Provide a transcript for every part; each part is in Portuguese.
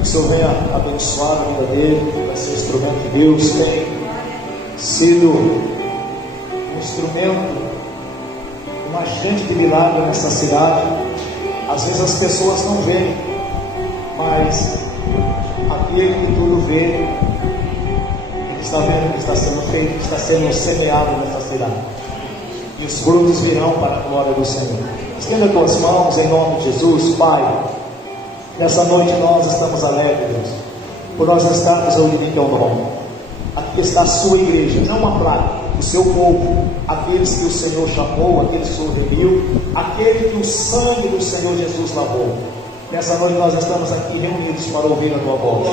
Que o Senhor venha abençoar a vida dele, que vai ser instrumento de Deus, tem sido um instrumento, um agente de milagre nessa cidade. Às vezes as pessoas não veem, mas aquele que tudo vê, ele está vendo o que está sendo feito, que está sendo semeado nessa cidade. E os frutos virão para a glória do Senhor. Estenda tuas mãos em nome de Jesus. Pai, nessa noite nós estamos alegres, Deus, por nós estarmos reunidos em teu nome. Aqui está a sua igreja, não a placa, o seu povo, aqueles que o Senhor chamou, aqueles que o Senhor remiu, aquele que o sangue do Senhor Jesus lavou. Nessa noite nós estamos aqui reunidos para ouvir a tua voz.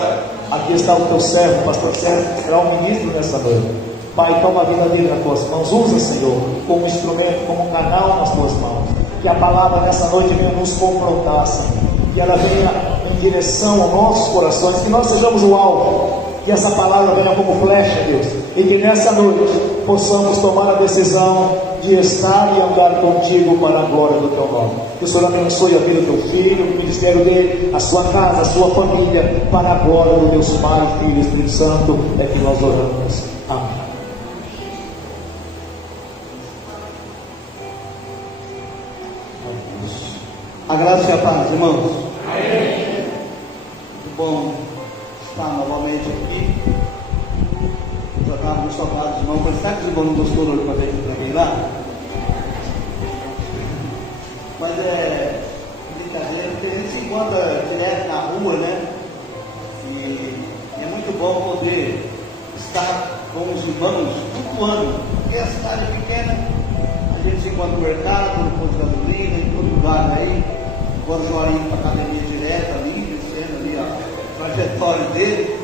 Aqui está o teu servo, o pastor Sérgio, que será o ministro nessa noite. Pai, toma a vida dele nas tuas mãos. Usa, Senhor, como instrumento, como canal nas tuas mãos. Que a palavra nessa noite venha nos confrontar, Senhor. Que ela venha em direção aos nossos corações. Que nós sejamos o alvo. Que essa palavra venha como flecha, Deus. E que nessa noite possamos tomar a decisão de estar e andar contigo para a glória do teu nome. Que o Senhor abençoe a vida do teu filho, o ministério dele, a sua casa, a sua família, para a glória do Deus Pai, Filho e Espírito Santo. É que nós oramos. Amém. A graça e a paz, irmãos. Amém. Muito bom estar novamente aqui. Já estávamos chocados, irmão. Mas será que os irmãos não gostou hoje para ver que eu lá? Mas é brincadeira, porque a gente se encontra direto na rua, né? E é muito bom poder estar com os irmãos flutuando. Porque a cidade é pequena, a gente se encontra no mercado, no posto de gasolina, em todo lugar aí. Agora o Joarinho para a academia direto ali, descendo ali a trajetória dele.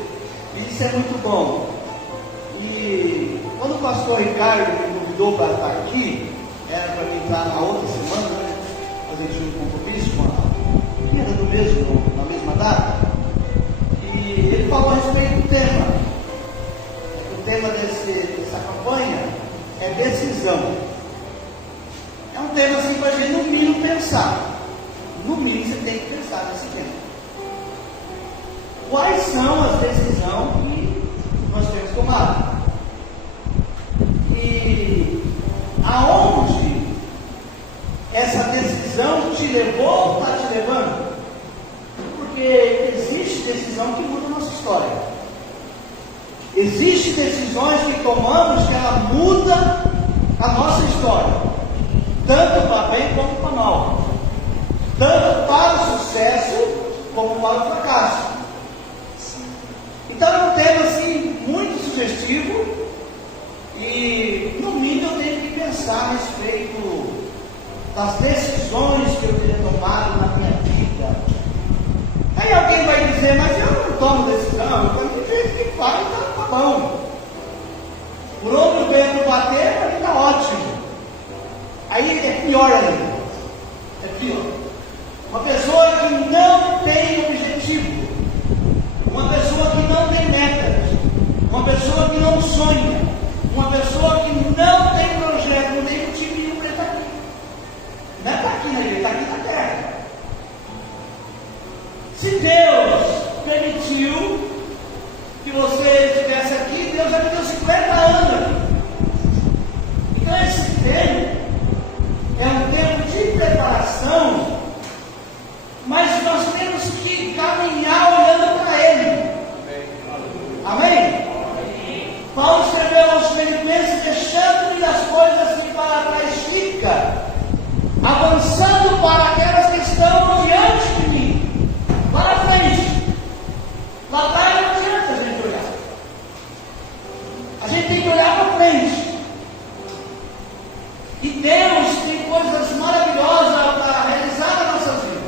E isso é muito bom. E quando o pastor Ricardo me convidou para estar aqui, era para mim estar na outra semana, né? A gente tinha um compromisso com a primeira do mesmo, na mesma data. E ele falou a respeito do tema. O tema dessa campanha é decisão. É um tema assim para a gente no mínimo pensar. No mínimo você tem que pensar nesse tema. Quais são as decisões que nós temos tomado? E aonde essa decisão te levou ou está te levando? Porque existe decisão que muda a nossa história. Existem decisões que tomamos que ela muda a nossa história, tanto para bem como para mal, tanto para o sucesso como para o fracasso. Então é um tema assim muito sugestivo e no mínimo eu tenho que pensar a respeito das decisões que eu tenho tomado na minha vida. Aí alguém vai dizer, mas eu não tomo decisão, eu tenho jeito que faz, tá bom. Por outro vento bater, mas está ótimo. Aí é pior ainda. É pior. Uma pessoa que não tem objetivo, uma pessoa que não tem metas, uma pessoa que não sonha, uma pessoa que não tem projeto, não tem motivo nenhum para estar aqui. Não é para aqui, né? Ele está aqui na terra. Se Deus permitiu que você estivesse aqui, Deus já me deu 50 anos. Então esse tempo é um tempo de preparação, mas nós temos que caminhar olhando para Ele. Amém? Amém? Paulo escreveu aos Filipenses, deixando-me das coisas que para trás fica, avançando para aquelas que estão diante de mim, para frente. Lá atrás não adianta a gente olhar. A gente tem que olhar para frente. E Deus tem coisas maravilhosas para realizar na nossa vida.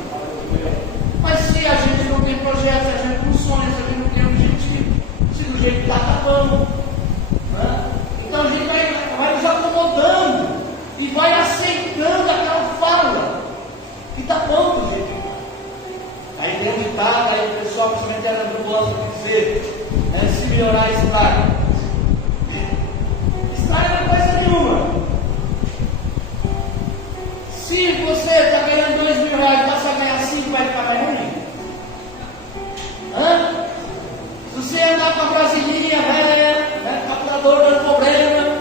Mas se a gente não tem projeto, se a gente não sonha, se a gente não tem objetivo, se do jeito que está, tá bom. Né? Então a gente vai nos acomodando e vai aceitando aquela fala. E está bom do jeito que está. Aí tem um ditado, aí o pessoal, principalmente ela não gosta de dizer, né? Se melhorar, estraga. Estraga não coisa nenhuma. Se você está ganhando R$2.000 e passa a ganhar 5, vai ficar mais ruim? Hã? você andar com a brasileirinha velha, né, calculador dando problema,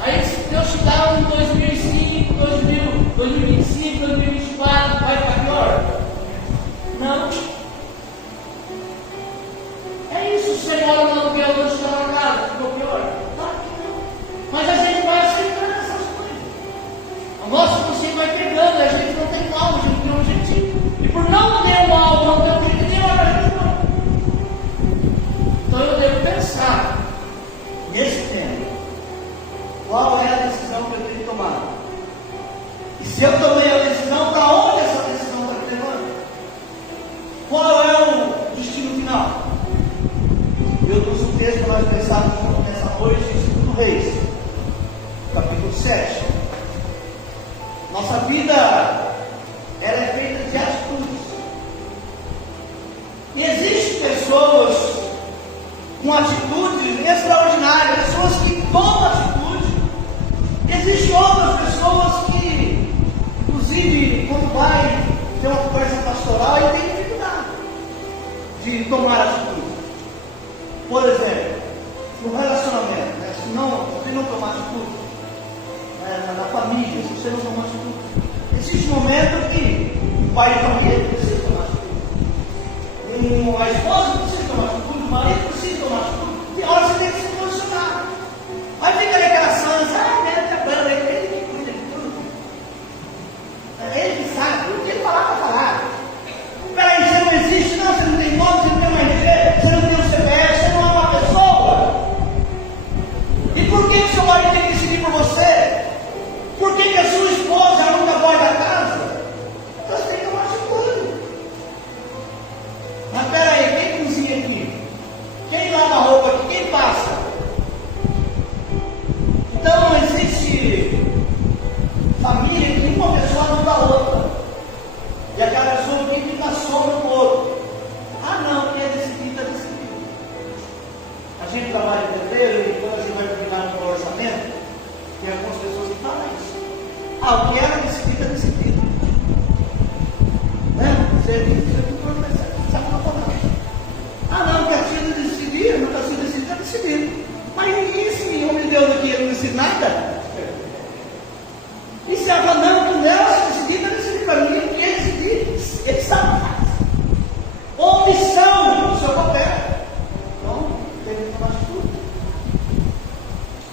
aí se Deus te dá um 2005, 2025, 2024, vai ficar pior? Não. É isso, você mora no aluguel, não está na casa, ficou pior? Tá aqui não. Mas a gente vai aceitando essas coisas. O nosso consciente vai pegando, a gente não tem alvo, a gente tem um objetivo. E por não ter um alvo, não ter um objetivo, a gente não. Então eu devo pensar nesse tempo. Qual é a decisão que eu tenho que tomar? E se eu tomei a decisão, para onde essa decisão está me levando? Qual é o destino final? Eu trouxe um texto para nós pensarmos nessa noite em 2 Reis, capítulo 7. Nossa vida ela é feita de atitudes. E existem pessoas com atitudes extraordinárias, pessoas que tomam atitude. Existem outras pessoas que, inclusive, quando vai ter uma conversa pastoral, e tem dificuldade de tomar atitude. Por exemplo, no relacionamento, né? Se você não tomar atitude, na família, se você não tomar atitude, existe um momento que o pai de família precisa tomar atitude, a esposa precisa tomar atitude, o marido precisa tomar atitude, tem hora você tem que se posicionar. Aí fica ali aquela sansa, ele está falando, ele que cuida de tudo, ele que sabe, não tem que falar para falar. Peraí, você não existe, não, você não tem nome, você não tem uma RG, você não tem um CPF, você não é uma pessoa. E por que o seu marido tem que decidir por você? Por que a sua esposa nunca vai da casa? Então você tem que tomar atitude. Mas peraí, quem cozinha aqui? Quem lava a roupa aqui? Quem passa? Então não existe família que uma pessoa não dá outra. E aquela pessoa que fica sombra do outro. Ah não, quem é decidido, está decidido. A gente trabalha em fevereiro e quando a gente vai terminar no orçamento, tem algumas pessoas que falam isso. Ah, o que era decidido, está decidido. Né? Você sabe uma palavra. Ah não, que a tia decidir, não está sendo decidido, está decidido. Mas ninguém, esse homem de Deus aqui, ele não decide nada. E se ela fala, não, que o Nelson decidir, está decidido para mim, o que ele decidir, ele sabe mais. Omissão do seu papel. Então, tem que tomar atitude.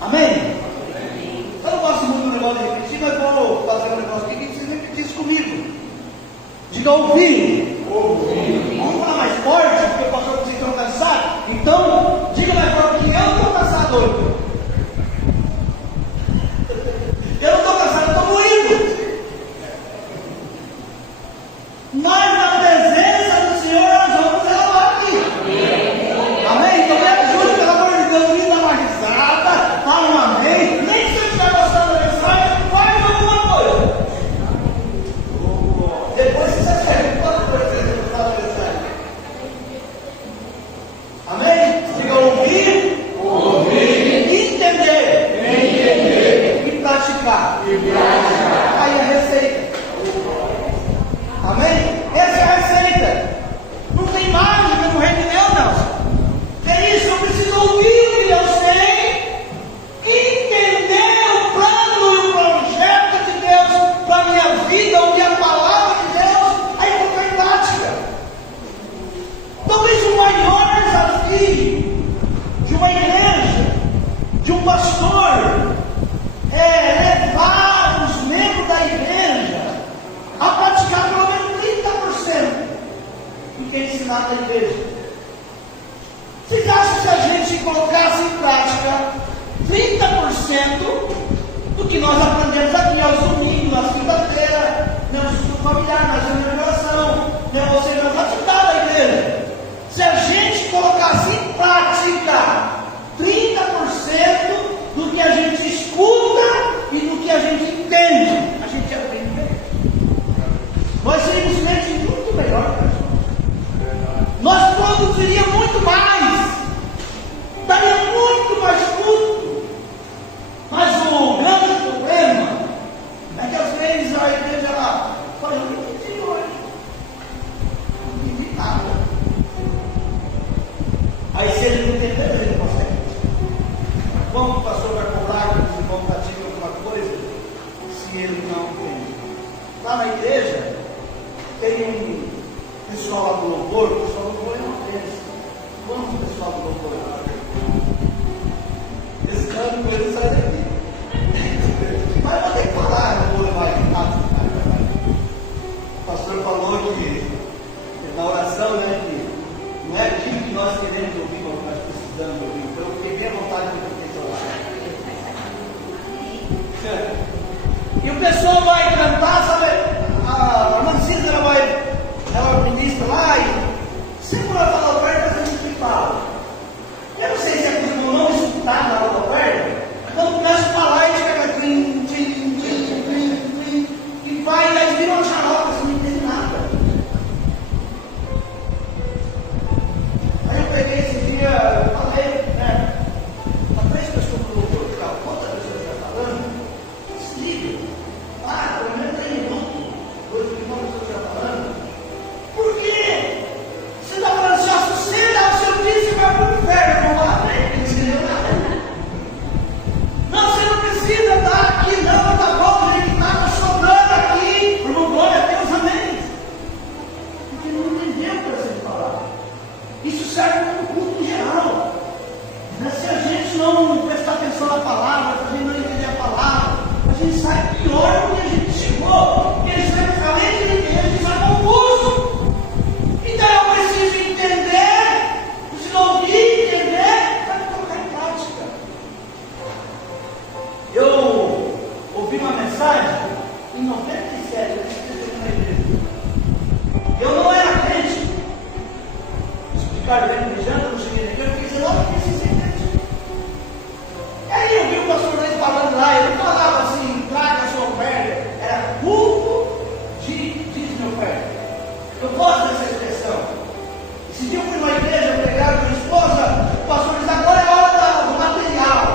Amém? Eu não gosto muito do negócio de repetir, mas vou fazer um negócio aqui que vocês repetir isso comigo. Diga ouvindo. Vamos falar mais forte, porque o pastor vocês estão cansados. Então, diga mais forte que eu estou cansado hoje. Eu não estou cansado, eu estou moído. Mas na presença do Senhor nós vamos elevar aqui. Amém? Então me ajude, pelo amor de Deus, me dá uma risada, fala um amém. Nem se você estiver gostando da mensagem, faz alguma coisa. Depois você serve, qual coisa você gostar da mensagem? Amém? Diga ouvir, entender e praticar. Aí a receita. Amém? Essa é a receita. Não tem mágica no reino de Deus, não. É isso, eu preciso ouvir o que Deus tem, entender o plano e o projeto de Deus para a minha vida, o que é a palavra de Deus, aí colocar em prática. Talvez o maior desafio de uma igreja, de um pastor, é levar os membros da igreja a praticar pelo menos 30% do que é ensinado na igreja. Vocês acham que se a gente colocasse em prática 30% do que nós aprendemos aqui aos domingos, às quinta-feira, no estudo familiar, na reunião de oração, ou seja, nas atividades da igreja, se a gente colocasse em prática 30% do que a gente escuta e do que a gente entende, a gente aprende bem. Nós seríamos gente muito melhor, nós produziríamos muito mais, daria muito mais fruto. Mas o grande problema é que às vezes a igreja lá fala, eu não entendi hoje. Não entendi Aí se ele não entender, ele não consegue. Como o pastor vai cobrar que o irmão pratica alguma coisa se ele não entende? Lá na igreja tem um pessoal lá do louvor, o pessoal do louvor é uma vez. Quanto o pessoal do louvor lá? Esse ano com ele sai daqui. Mas eu vou ter que falar, eu vou levar aqui em casa. O pastor falou que na oração, né, que não é aquilo que nós queremos ouvir, mas nós precisamos ouvir. Então eu fiquei bem à vontade de orar. E o pessoal vai cantar, sabe? A irmã Cícera ela ministra lá e sempre vai falar o verbo, mas a gente fala. Eu não sei se é porque eu não escutar na hora do verbo, quando começa a falar e fica trim, trim, trim, trim, trim, e vai, e aí vira uma xarope, você não entende nada. Aí eu peguei esse dia, falei, né? Para 3 pessoas do louvor, quantas pessoas está falando? Se liga, pelo menos 3 minutos, 2 minutos que eu estou falando. Por quê? Você está falando assim, ó, se você dá o seu dia, você vai para o inferno, vamos lá, né? Não entendeu nada. Não, você não precisa estar aqui, não, tá bom, gente, está sobrando aqui, por glória a Deus, amém. Porque não entendeu o que você falar. Isso serve como culto geral. Se a gente não prestar atenção na palavra, se a gente não entender a palavra, a gente sai pior do que a gente chegou. Porque a gente sai, além de entender, a gente sai confuso. Então eu preciso entender, se não ouvir, entender, para colocar em prática. Eu ouvi uma mensagem em 97, eu esqueci na igreja. Eu não era crente. Ficaram vendo de janta, não cheguei na igreja, eu fiz logo que preciso ser crente. E aí eu vi o pastor Leite falando lá, ele falava assim, traga a sua oferta, era culto de dízimo e oferta. Eu gosto dessa expressão. Esse dia eu fui numa igreja pregar com minha esposa, o pastor disse, agora é a hora do material.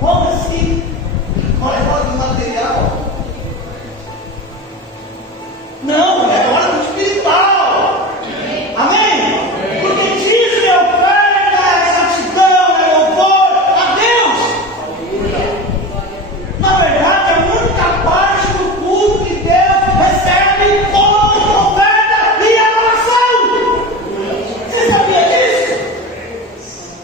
Como assim? Agora é a hora do material? Não, é a hora do espiritual. Amém? Porque dízimo é oferta, é gratidão, é louvor a Deus. Na verdade, a única parte do culto que Deus recebe como oferta e adoração. Você sabia disso?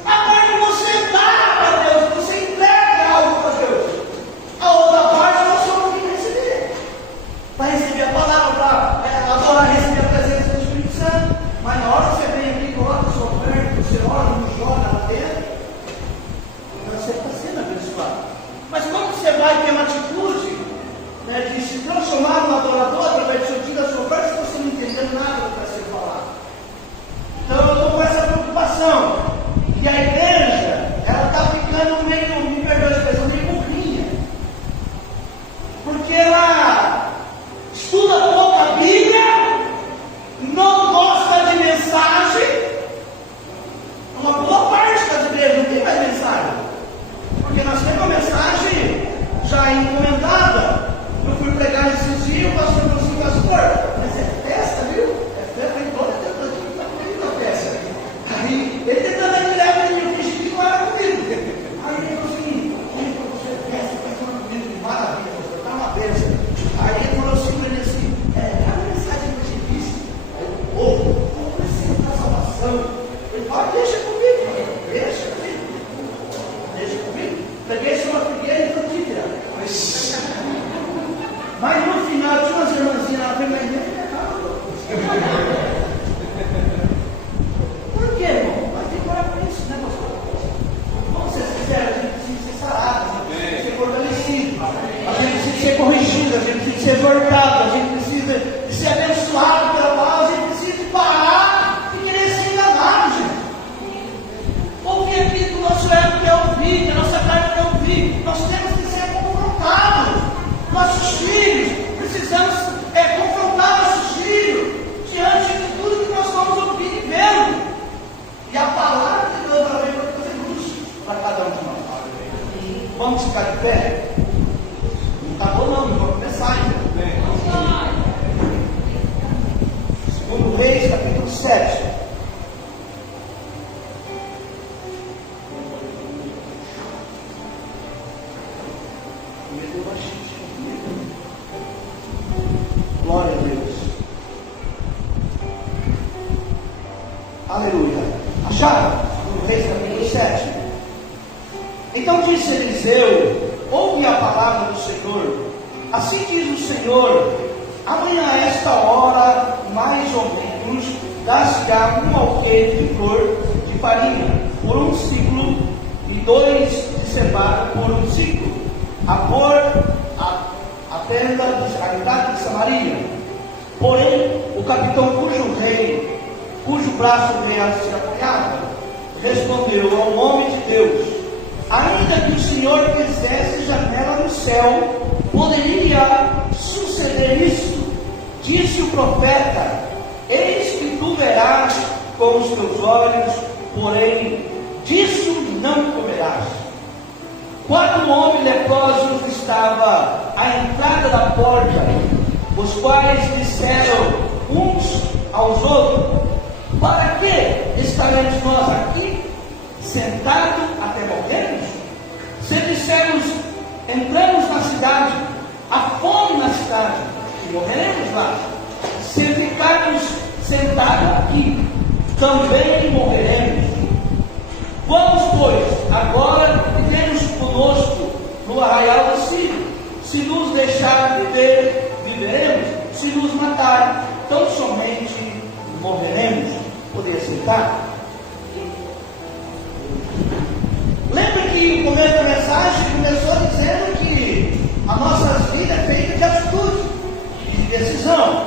A parte que você dá para Deus, que você entrega algo para Deus. A outra parte você não tem que receber. Para receber a palavra, para adorar, receber a presença do Espírito Santo. Mas na hora que você vem aqui, coloca a sua oferta, você ora, não joga lá dentro, você está sendo abençoado. Mas como você vai ter uma atitude, né, de se transformar num adorador através do seu dia da sua oferta, se você não entender nada do que vai ser falado? Então eu estou com essa preocupação. E a igreja, ela está ficando meio, me perdoa a expressão, meio burrinha. Porque ela estuda pouco a Bíblia, não gosta de mensagem. Uma boa parte das igrejas não tem mais mensagem. Porque nós temos uma mensagem já encomendada. Eu fui pregar esses dias, o pastor falou assim, pastor, mas é festa, viu? É festa, tem toda a festa. Aí ele tentando atirar para mim, eu fingi que não era comigo. Aí ele falou assim, você é festa, está falando comigo, que maravilha, pastor, está uma bênção. Aí ele falou assim para ele assim, a mensagem que eu te disse, como precisa da salvação. Ele fala, deixa comigo, deixa comigo. Peguei sua figueira e frutífera. Mas no final tinha umas irmãzinhas lá bem mais dentro da casa. Por quê, irmão? Mas tem que orar por isso, né, pastor? Como vocês fizeram, a gente precisa ser sarado, a gente precisa ser fortalecido, a gente precisa ser corrigido, a gente precisa ser exortado, a gente precisa ser abençoado pela palavra, a gente precisa parar e querer ser enganado, gente. Porque aqui o nosso ego quer ouvir, que a nossa carne quer ouvir, nós temos que ser confrontados. Nossos filhos precisamos confrontar Glória a Deus. Aleluia. Acharam? No Reis capítulo 7. Então disse Eliseu: ouve a palavra do Senhor. Assim diz o Senhor: amanhã a esta hora, mais ou menos, dar-se-á um alqueire de flor de farinha por um ciclo e 2 de cevada por um ciclo, a pôr a tenda habitada de Samaria. Porém, o capitão cujo braço o rei se apoiava, respondeu ao homem de Deus: ainda que o Senhor fizesse janela no céu, poderia suceder isso. Disse o profeta: eis que tu verás com os teus olhos, porém disso não comerás. Quando o homem leproso estava à entrada da porta, os quais disseram uns aos outros: para que estaremos nós aqui, sentados até morrermos? Se dissermos: entramos na cidade, há fome na cidade, e morreremos lá. Se ficarmos sentados aqui, também morreremos. Vamos, pois, agora vivermos conosco no arraial do Sírio. Se nos deixar viver, viveremos. Se nos matar, tão somente morreremos. Poderia sentar? Lembra que o começo da mensagem começou dizendo que a nossa vida é feita de atitude e de decisão.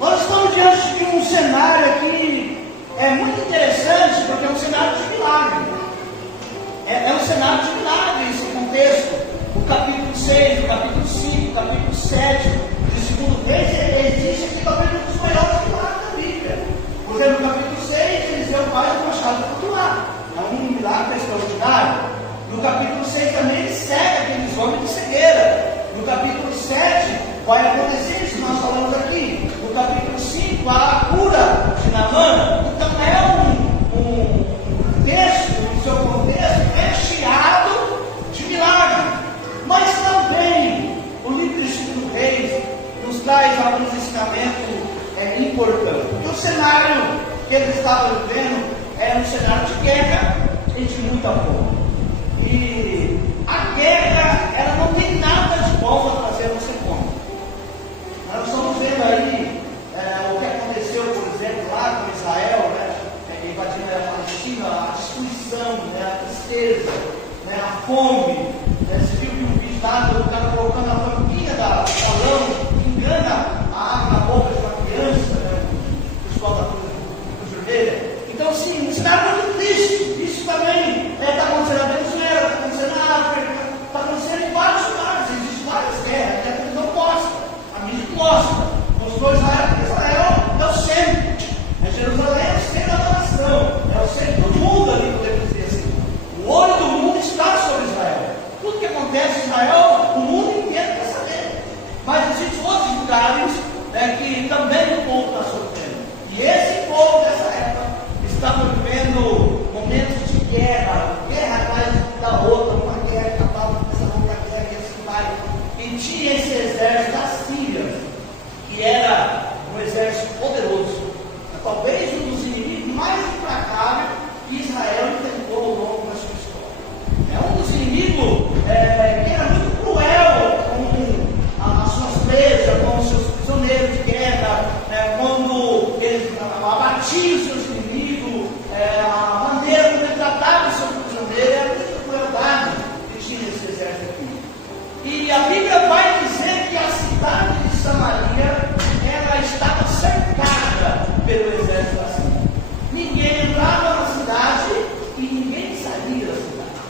Nós estamos diante de um cenário aqui muito interessante, porque é um cenário de milagre. É um cenário de milagre esse contexto. O capítulo 6, o capítulo 5, o capítulo 7 de 2 Reis, existe aqui talvez um dos maiores milagres da Bíblia. Porque no capítulo 6, Eliseu faz o machado popular. É um milagre extraordinário. No capítulo 6 também ele cega aqueles homens de cegueira. No capítulo 7 vai acontecer isso que nós falamos aqui. No capítulo 5 há a cura de Naamã. Então é um texto, no seu contexto, recheado de milagre. Mas também o livro de 2 Reis nos traz alguns ensinamentos importantes. Porque o cenário que eles estavam vivendo era um cenário de guerra e de muita fome. E a guerra, ela não tem nada de bom para trazer você fome. Nós estamos vendo aí o que aconteceu, por exemplo, lá com Israel, invadindo a Palestina, a destruição, a tristeza, a fome. Você viu que um vídeo lá do cara colocando a tampinha da balão, que engana a água na boca de uma criança, o pessoal da Cruz Vermelha. Então, sim, um cenário muito triste. Isso também está acontecendo na Venezuela, está acontecendo na África, está acontecendo em vários lugares. Existem várias guerras, a televisão mostra, a mídia mostra. Mostrou Israel é o centro. Jerusalém é o centro da nação, é o centro do mundo ali, podemos dizer assim. O olho do mundo está sobre Israel. Tudo que acontece em Israel, o mundo inteiro quer saber. Mas existem outros lugares que também o povo está sofrendo. E esse povo dessa época estava vivendo momentos de guerra atrás da outra, uma guerra que acabava começando outra guerra e assim vai. E tinha esse exército da Síria, que era um exército poderoso, talvez um dos inimigos mais implacáveis que Israel enfrentou ao longo da sua história. É um dos inimigos que era muito cruel com as suas presas, com os seus prisioneiros de guerra, quando eles abatiam os seus inimigos, a maneira como ele tratava os seus prisioneiros era muita crueldade que tinha esse exército aqui. E a Bíblia vai dizer que a cidade de Samaria, ela estava cercada pelo exército da cidade. Ninguém entrava na cidade e ninguém saía da cidade.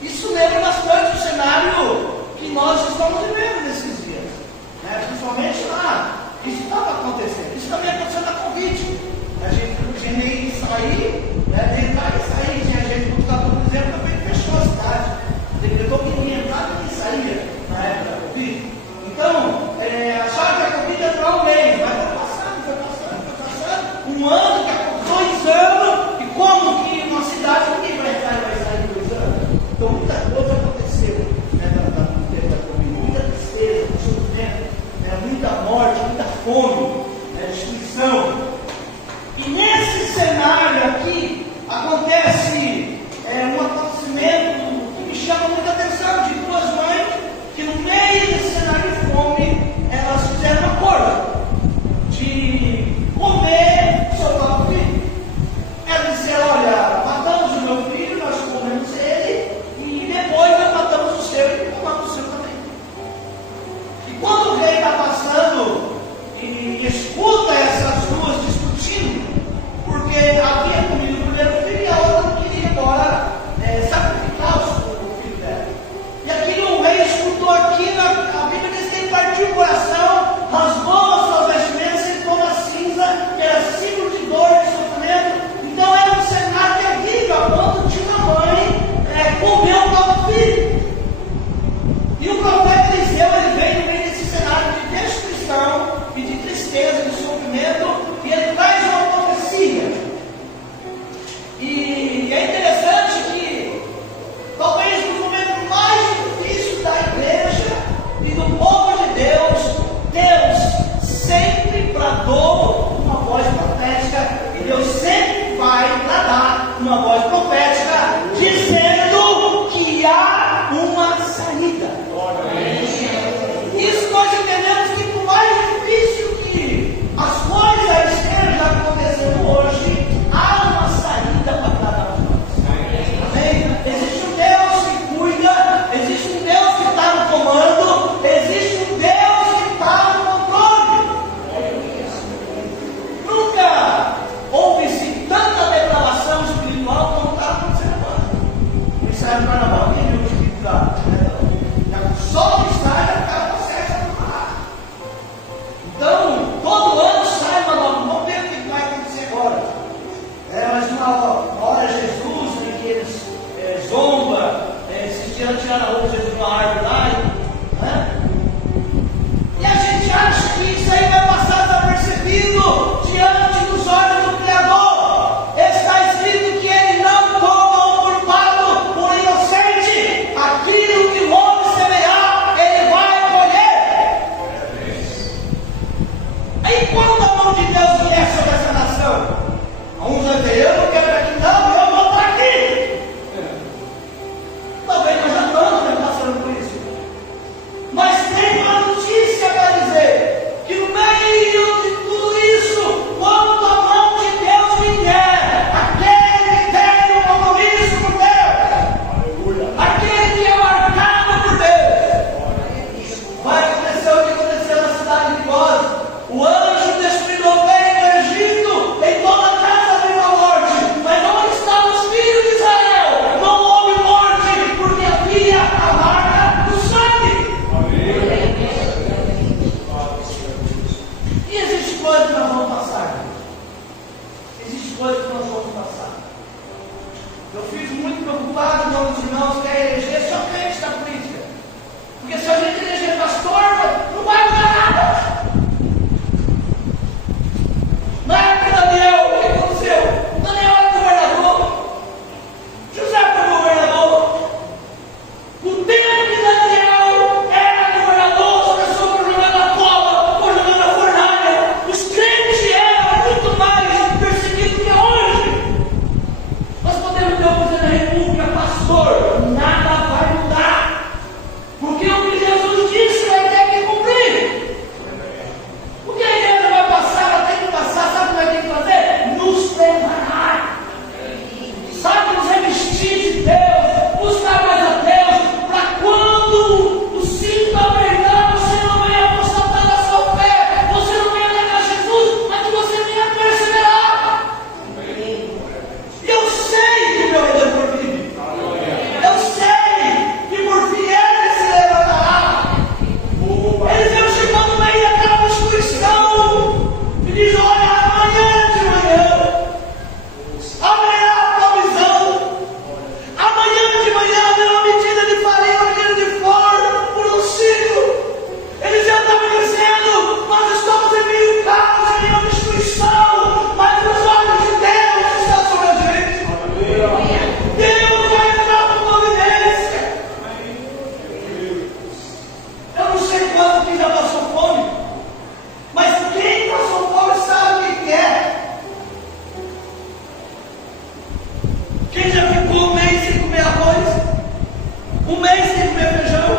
Isso lembra bastante o cenário que nós estamos vivendo nesses dias, principalmente lá. Isso estava acontecendo. Isso também aconteceu na Covid. A gente nem sair, nem entrar e sair. Tinha gente que estava, por exemplo, também fechou a cidade. Decretou que ninguém entrava e ninguém saía na época da Covid. Então, achava que a Covid ia durar um mês, mas foi passando. Um ano, 2 anos. E como que uma cidade ninguém vai entrar e vai sair em 2 anos? Então, muita coisa aconteceu no tempo da Covid. vai bradar uma voz profética, dizendo que há uma saída. Isso nós entendemos que por mais difícil que as coisas estejam acontecendo hoje, há uma saída para cada um de nós. Amém? Existe um Deus que cuida, existe um Deus que está no comando, existe um Deus que está no controle. Nunca houve-se tanta depravação espiritual como está acontecendo agora. Isso é no carnaval, quem viu o espírito da só que está já está no processo do mar. Então, todo ano sai uma nova. Vamos ver o que vai acontecer agora. Mas uma hora Jesus, em que eles zombam, esses dias tiraram a roupa de Jesus numa árvore lá. E a gente acha que isso aí vai passar desapercebido diante dos olhos do Criador. Está escrito que ele não toma o culpado por inocente. Aquilo que o homem semear, ele vai colher. Aí quando a mão de Deus vier sobre essa nação, uns vão dizer, eu não quero estar aqui não, eu vou estar aqui. Talvez nós já estamos passando por isso. Mas tem uma notícia para dizer que no meio de tudo isso, quando a mão de Deus vier, aquele que tem um compromisso com Deus, aquele que é marcado por Deus, vai acontecer o que aconteceu na cidade de Gós. O anjo destruidor veio no Egito, em toda a casa veio a morte, mas onde estavam os filhos de Israel? Não houve morte, porque havia a marca do sangue. E existe coisa que nós vamos passar. Existe coisa que nós vamos passar. Eu fico muito preocupado, meus irmãos, que é eleger só crente da política. Porque se a gente eleger pastor, não vai mudar nada. Na época de Daniel, o que aconteceu? Daniel era governador. José foi governador. O tempo que Daniel era governador, as pessoas foram jogando na cova, foram jogando na fornalha. Os crentes eram muito mais perseguidos que hoje. Nós podemos ter o presidente da República, pastor, nada vai mudar. Porque o que Jesus disse vai ter que cumprir. O que a igreja vai passar, ela tem que passar, sabe o que vai ter que fazer? Nos preparar. Sabe, nos revestir de Deus, buscar mais a Deus, para quando o cinto apertar, você não venha apostatar da sua fé, você não venha negar Jesus, mas que você venha perseverar. E eu sei que o meu Redentor vive. Eu sei que por fim ele se levantará. Ele veio chegando no meio daquela destruição e diz: olha, amanhã de manhã haverá provisão. Amanhã de manhã haverá uma medida de farinha, uma medida de flor por um ciclo. Eles já estavam dizendo: nós estamos em meio ao caos, em meio à destruição, mas os olhos de Deus estão sobre a gente. Deus vai entrar com providência. Eu não sei quanto que já passou fome, mas quem passou fome sabe o que é. Quem já ficou um mês sem comer arroz, um mês sem comer feijão?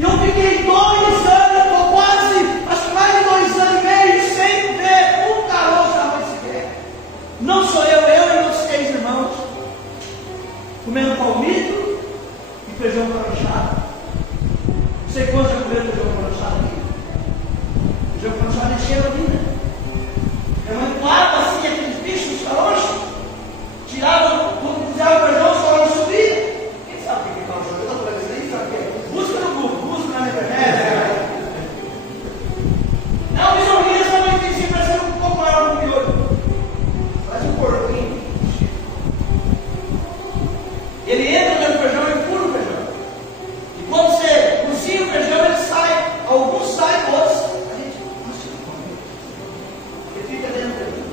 Eu fiquei 2 anos, ou quase, acho que mais de 2 anos e meio, sem comer um caroço de arroz sequer. Não sou eu e meus 3 irmãos, comendo palmito e feijão carochado. Não sei quantos já comeram feijão carochado aqui. Feijão carochado é cheiro ali, né? Minha mãe coava assim aqueles bichos, os carochos, tirava, quando puseram o feijão, os carochos subiam. Quem sabe o que é carochado? Eu estou falando isso aí, sabe o que é? Busca no Google, busca na internet. É um bizarrinho, essa mãe tem sempre parecendo um pouco maior do que o outro. Parece um porquinho. Ele entra no feijão e pura o feijão. E quando você cozinha o feijão, ele sai. Alguns saem, outros. A gente fica dentro do feijão.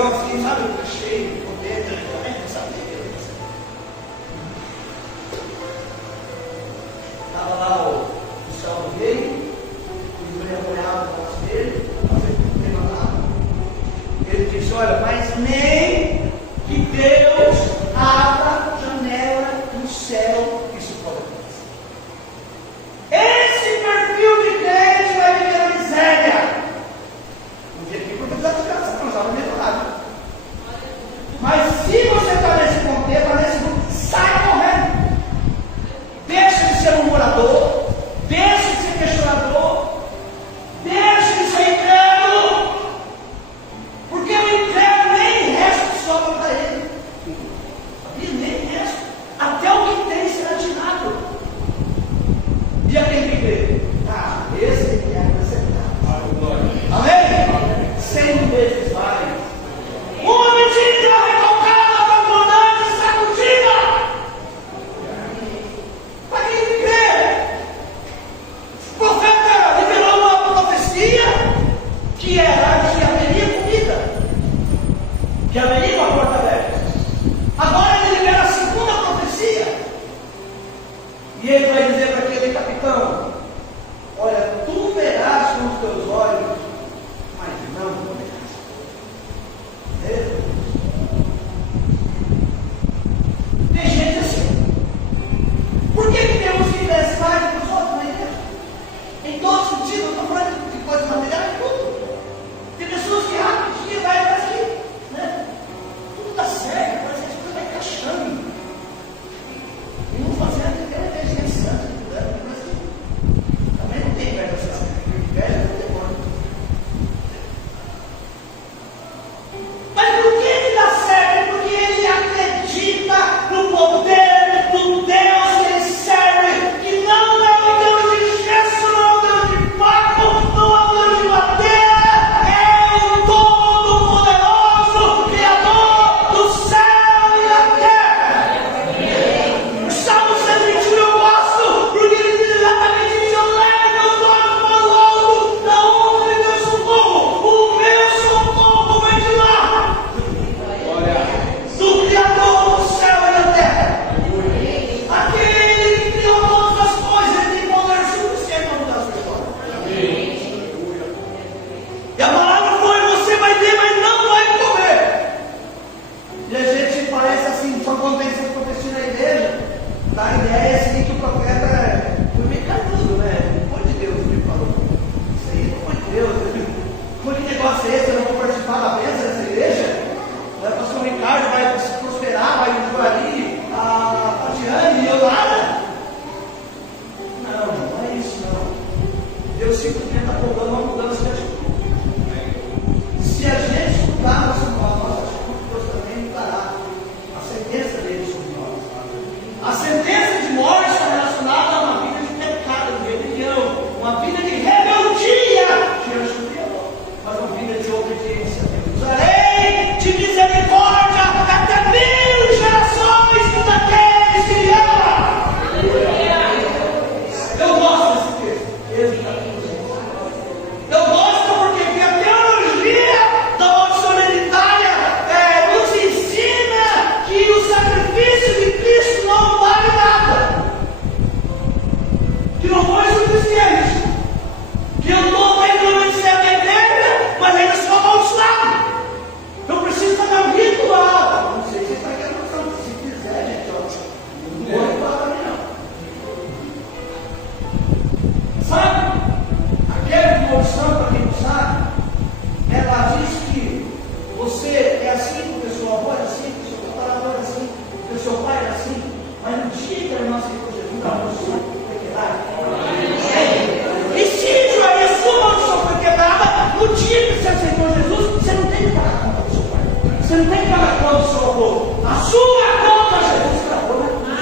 televisão assim, sabe? Cheio de poder, também, sabe? Estava lá o céu do rei, ele apoiava o braço dele, não tem nada. Ele disse: olha, mas nem que Deus abra janela no céu, isso pode acontecer. Esse perfil de crente vai viver a miséria. Não vim aqui porque precisa ficar essa canção no mesmo lado. Mas se você está nesse contexto, está nesse grupo, sai correndo. Deixa de ser murmurador, deixa de ser questionador, deixa de ser incrédulo, porque o incrédulo nem resto sobra para ele. Nem resto, até o que tem será tirado. E aquele que crê? Esse é acertado. Amém? 100 vezes mais. Uma medida recalcada, transbordante, sacudida. Para quem crê? O profeta liberou uma profecia que era que haveria comida, que haveria uma porta aberta. Agora ele libera a segunda profecia. E ele vai dizer para aquele capitão: olha, tu verás com os teus olhos, mas não comerás. Tem gente assim. Por que temos que investir nos outros na igreja? Em todo sentido, eu estou falando de coisas materiais, tudo. Tem pessoas que rapidinho vai para aqui, né? Tudo está certo, parece que as coisas vão encaixando. E não fazendo até uma inteligência santa, também não tem inveja santa. Inveja não tem nome. Mas por que ele dá certo? Porque ele acredita no poder do Deus que ele serve, que não é um Deus de gesso, não é um Deus de fato, não é um Deus de madeira, é o Todo-Poderoso, Criador do céu e da terra. O Salmo 121 eu gosto, porque ele diz exatamente isso: eu levo meus olhos para o alto, da onde vem meu socorro, o meu socorro vem de lá, do Criador do céu e da terra. Aquele que criou todas as coisas, ele tem poder suficiente para mudar a sua história. E a palavra foi: você vai ter, mas não vai comer. E a gente parece assim, só quando tem essa profecia na igreja, dá a ideia assim que o profeta foi meio canudo, né? Não foi de Deus que ele falou. Isso aí não foi de Deus. Como que negócio é esse? Eu não vou participar da bênção dessa igreja? O pastor Ricardo vai se prosperar, vai por ali, a Diane e eu nada. Não é isso não. Deus simplesmente está colocando uma mudança de atitude. Se a gente mudar a nossa atitude, Deus também mudará a sentença dele sobre nós. A sentença de morte está relacionada a uma vida de pecado, de rebelião, uma vida de rebeldia diante do Criador, mas uma vida de obediência. Usarei de misericórdia até 1000 gerações daqueles que me amam. Eu gosto desse texto. Eu gosto porque a teologia da ordem hereditária nos ensina que o sacrifício de Cristo não vale nada, que não foi suficiente, que eu estou tentando ser a igreja, mas ainda sou amaldiçoado. Eu preciso fazer um ritual. Não sei se está aqui a noção. Se quiser, gente, não vou ritual para mim, não. Sabe? Aquela devoção, para quem não sabe, ela diz que você é assim, porque seu avô é assim, porque seu papai é assim, porque seu pai é assim, mas no dia que a nossa Jesus, a maldição foi quebrada. E se a sua maldição foi quebrada, no dia que você aceitou Jesus, você não tem que pagar a conta do seu pai, você não tem que pagar a conta do seu avô, a sua conta Jesus pagou, né?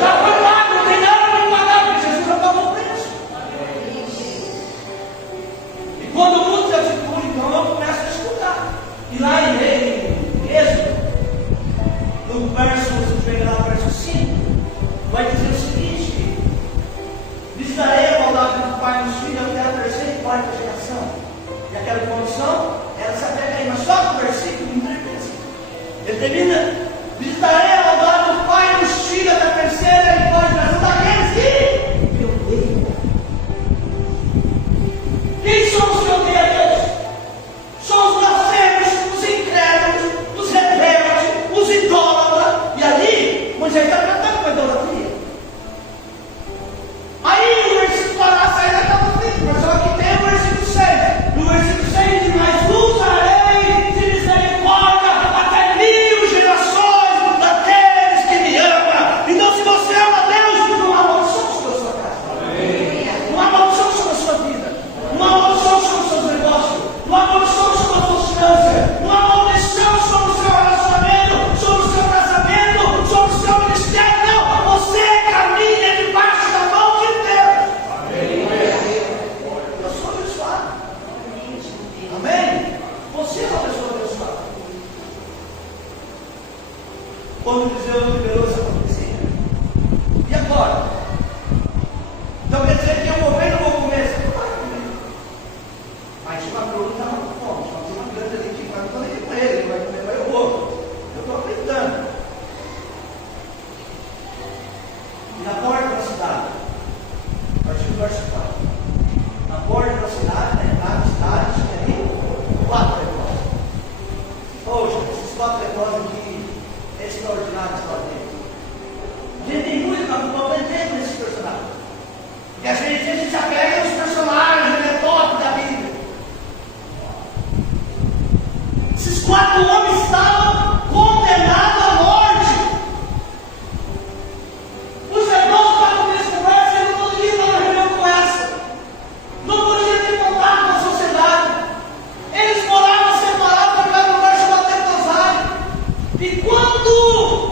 Já foi pago, não tem nada para pagar, porque Jesus já pagou o preço. E quando muda de atitude, então eu começo a escutar. E lá em Êxodo, no verso, você pega lá o verso 5, vai dizer o seguinte: visitarei a maldade do pai nos filhos até a terceira e quarta geração. E aquela condição, ela se apega aí, mas só quando Eliseu não liberou essa profecia. E agora? Então quer dizer que eu vou ver, não vou comer? Você não vai comer. Mas tinha uma pergunta, não, como? Tinha uma grande ali que vai comer com ele, ele vai comer, mas eu vou. Eu estou acreditando. E na porta da cidade, a partir do verso 4, na porta da cidade, na entrada da cidade, tinha ali 4 leprosos. Poxa, esses 4 leprosos aqui, é extraordinário a história deles. A gente tem muito para aprender nesses personagens. Porque às vezes a gente se apega nos personagens, ele é top da Bíblia. Esses 4 homens estavam condenados à morte. Os leprosos estavam nessa conversa, eles não podiam estar numa reunião como essa. Não podiam ter contato com a sociedade. Eles moravam separados por causa de um lugar chamado leprosário. E quando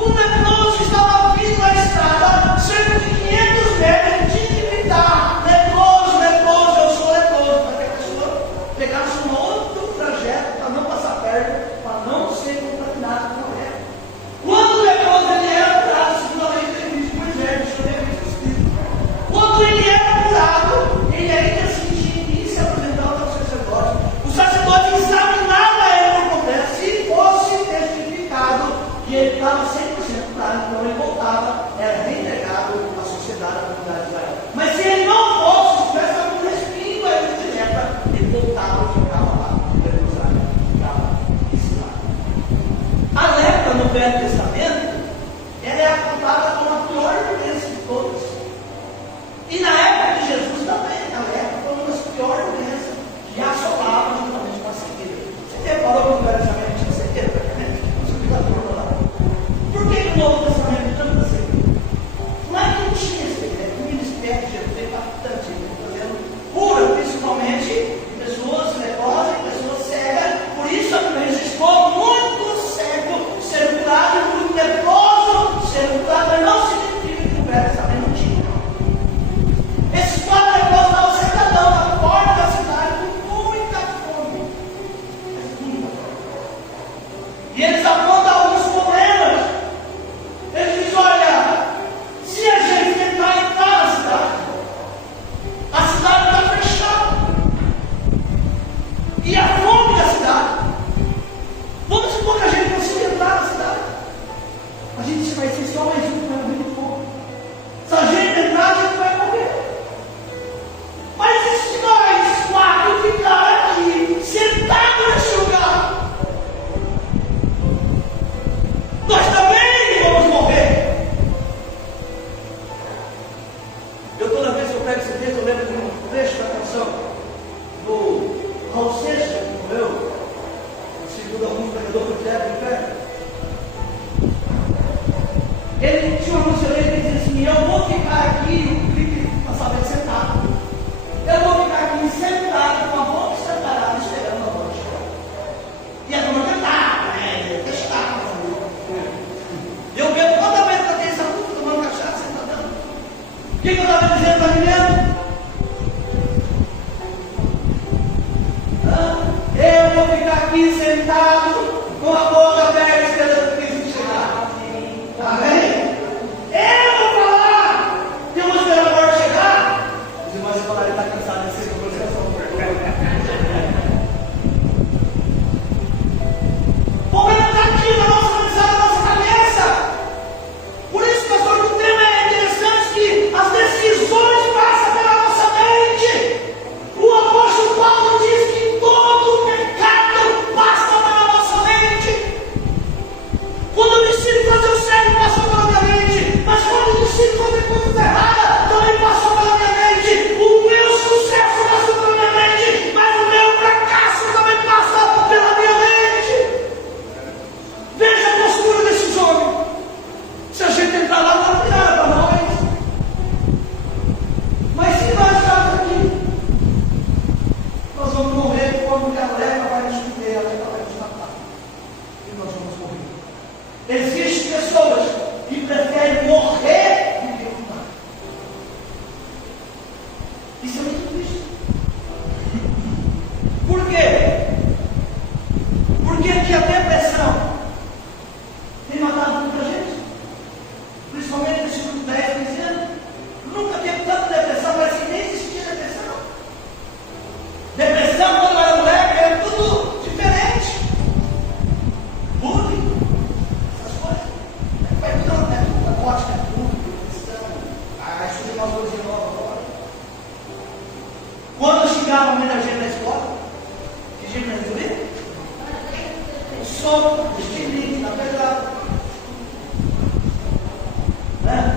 um leproso estava vindo na estrada, cerca de 500 metros, tinha que gritar: leproso, leproso, eu sou leproso, para que a pessoa pegasse um outro trajeto para não passar perto, para não ser contaminado com a mulher. Quando o leproso ele era curado, segundo a lei de Cristo, por exemplo, deixa eu ver aqui o Espírito. Quando ele era curado, ele ainda sentia e se apresentava ao sacerdote. O sacerdote examinava ele por completo. Se fosse testificado que ele estava 100% curado, então ele voltava, era reintegrado à sociedade, à comunidade de Israel. Mas se ele não fosse, se tivesse algum respingo a ele direta, ele voltava e ficava lá, leprosário, ficava ensinado. A lepra no Velho Testamento, ela é apontada como a pior doença de todas. E na época de Jesus também, a lepra foi uma das piores doenças que assolava juntamente com a cegueira. Você reparou que no Velho Testamento tinha cegueira, praticamente? Você fica torto lá. Por que no Novo Testamento tem tanta cegueira? Não é que não tinha cegueira, o ministério de Jesus veio bastante, fazendo cura, principalmente de pessoas leprosas e pessoas cegas. Por isso a Bíblia registrou muito cego ser curado e muito leproso ser curado, mas não significa que o Velho Testamento não tinha. Esses 4 leprosos estavam sentadão na porta da cidade com muita fome. Mas muita fome. E eles apontam alguns problemas. Eles dizem: olha, se a gente tentar entrar na cidade, a cidade está fechada. E a fome da cidade, vamos supor que a gente consiga entrar na cidade. A gente vai ser só mais um que vai morrer de fome. Se a gente entrar, a gente vai morrer. Mas e se nós 4 ficar aqui, sentados nesse lugar? Nós também vamos morrer. Eu toda vez que eu pego esse texto, eu lembro de um trecho da canção do Raul Seixas, que morreu, segundo alguns pregadores do teatro de pé. Ele tinha uma música dele que dizia assim: eu vou ficar aqui, o clipe passava ele sentado. Eu vou ficar aqui sentado, com a boca separada, esperando a voz. E a turma cantava, né? Testava. Eu bebo toda vez que eu tenho essa música, tomando cachaça, sentadão. O que eu estava dizendo para mim mesmo? Eu vou ficar aqui sentado, com a boca aberta, esperando o Cristo chegar. Amém? Eu vou falar que eu vou esperar a morte chegar. Os irmãos falaram: ele está cansado de ser conversação. O problema está aqui na nossa amizade, na nossa cabeça. Por isso, pastor, o tema é interessante, que as decisões passam pela nossa mente. O apóstolo Paulo diz que todo pecado passa pela nossa mente. Quando eu decido fazer o certo, passou pela minha mente. Mas quando eu decido fazer coisas erradas, também passou pela minha mente. O meu sucesso passou pela minha mente, mas o meu fracasso também passa pela minha mente. Veja a postura desses homens. Se a gente entrar lá, não tem nada para nós. Mas se nós estamos aqui, nós vamos morrer quando a leva vai nos comer, a leva vai nos matar. E nós vamos morrer. Existem pessoas que preferem morrer do que lutar. Isso é muito triste. Por quê? Porque aqui a depressão tem matado muita gente. soco, no estilingue, na pedrada. Né?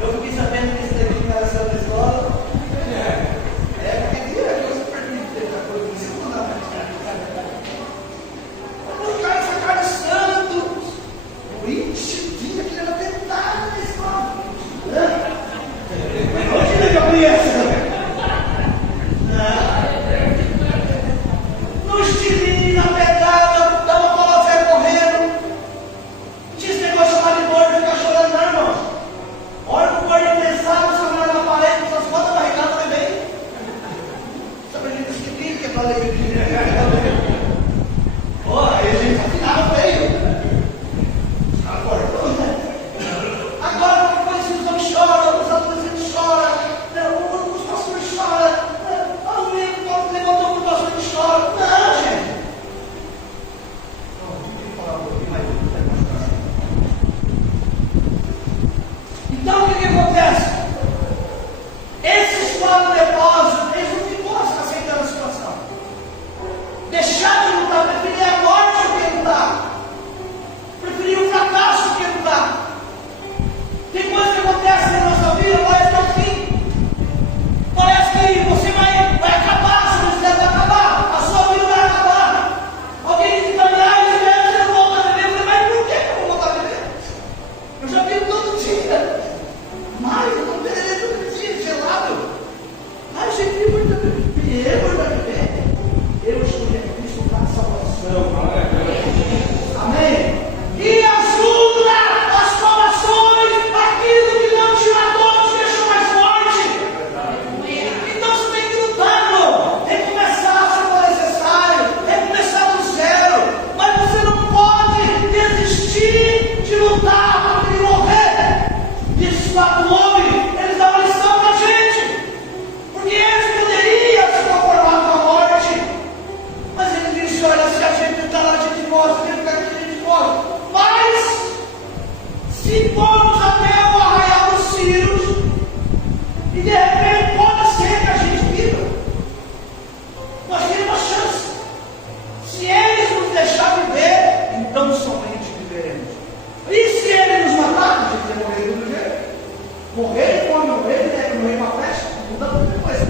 Eu fiquei sabendo que esse daqui não era essa escola. Porque direto você permite essa coisa de segunda. Mas o cara, essa cara santo. O índio, que era tentado na escola. Imagina que eu conheço. No estilingue, na pedrada, dava bola velha correndo. Tinha esse negócio chamado de gordo, ficar chorando, não, irmão. Olha que o gordo pensava, se olhando na parede, essas fotos barrigadas também. Sabe, a gente estilingue, que é para ler. Pô, aí a gente afinava feio. Acordou, né? Agora, depois os homens choram, os adolescentes choram, os pastores choram. O menino levantou o pastor e chora. Não, gente. Então, o que acontece? Esses 4 depósitos, eles não ficou aceitando a situação. Deixar de lutar, preferir a morte do que lutar. Preferir o fracasso do que lutar. Tem coisa que acontece na nossa vida, parece que é o fim. Parece que você vai acabar, seu ministério vai acabar, a sua vida vai acabar. Alguém diz para mim, você não volta a viver. Eu falei, mas por que eu vou voltar a viver? Eu já vivo todo dia. Mas eu não terei todo dia, gelado. Mas eu vivo muito bem. Eu escolhi a Cristo para a salvação. Amém? E ajuda as provações, aquilo que não te matou, te deixou mais forte. Então você tem que lutar, irmão. Recomeçar se for necessário. Recomeçar do zero. Mas você não pode desistir de lutar e morrer. E esses 4 homens, eles dão uma lição para a gente. Porque eles poderiam se conformar com a morte. Mas ele disse, olha, se a gente está lá, a gente morre. Se a gente ficar aqui, a gente morre. Mas, se formos até o arraial dos Sírios, e de repente pode ser que a gente viva, nós temos uma chance. Se eles nos deixarem viver, então somente viveremos. E se eles nos matarem, a gente vai morrer do mesmo jeito. Morrer com a morrer, deve morrer com a flecha, não dá outra coisa.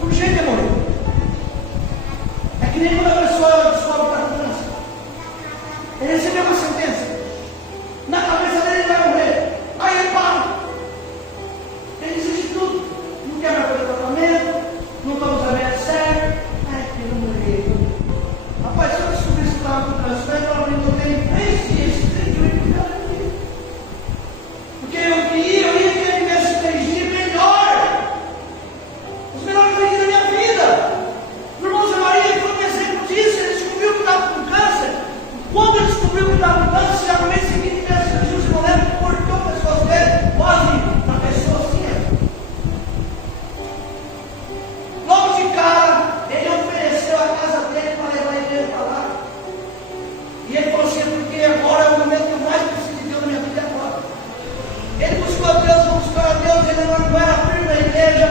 Por jeito é morrer. É que nem quando a pessoa descobre que está com câncer. Ele recebeu uma sentença. Na cabeça dele ele vai morrer. Aí ele para. Ele desiste de tudo. Não quer mais fazer tratamento. Não toma os remédios certos. Ai, que não morreu. Rapaz, se eu descobrir que estava com câncer, eu tenho 3 dias, 38 dias. Porque eu ia querer viver esses 3 dias melhor. Os melhores 3 dias da minha vida. O irmão Zé Maria foi um exemplo disso. Ele descobriu que estava com câncer. Quando ele descobriu que estava com câncer, já no mês seguinte fez a cirurgia, se não lembra, cortou o pescoço dele, quase na pessoa assim. Logo de cara, ele ofereceu a casa dele para levar a igreja para lá. E ele falou assim, porque agora é o momento que eu mais preciso de Deus na minha vida agora. Ele buscou a Deus, não buscou a Deus, ele não era firme na igreja,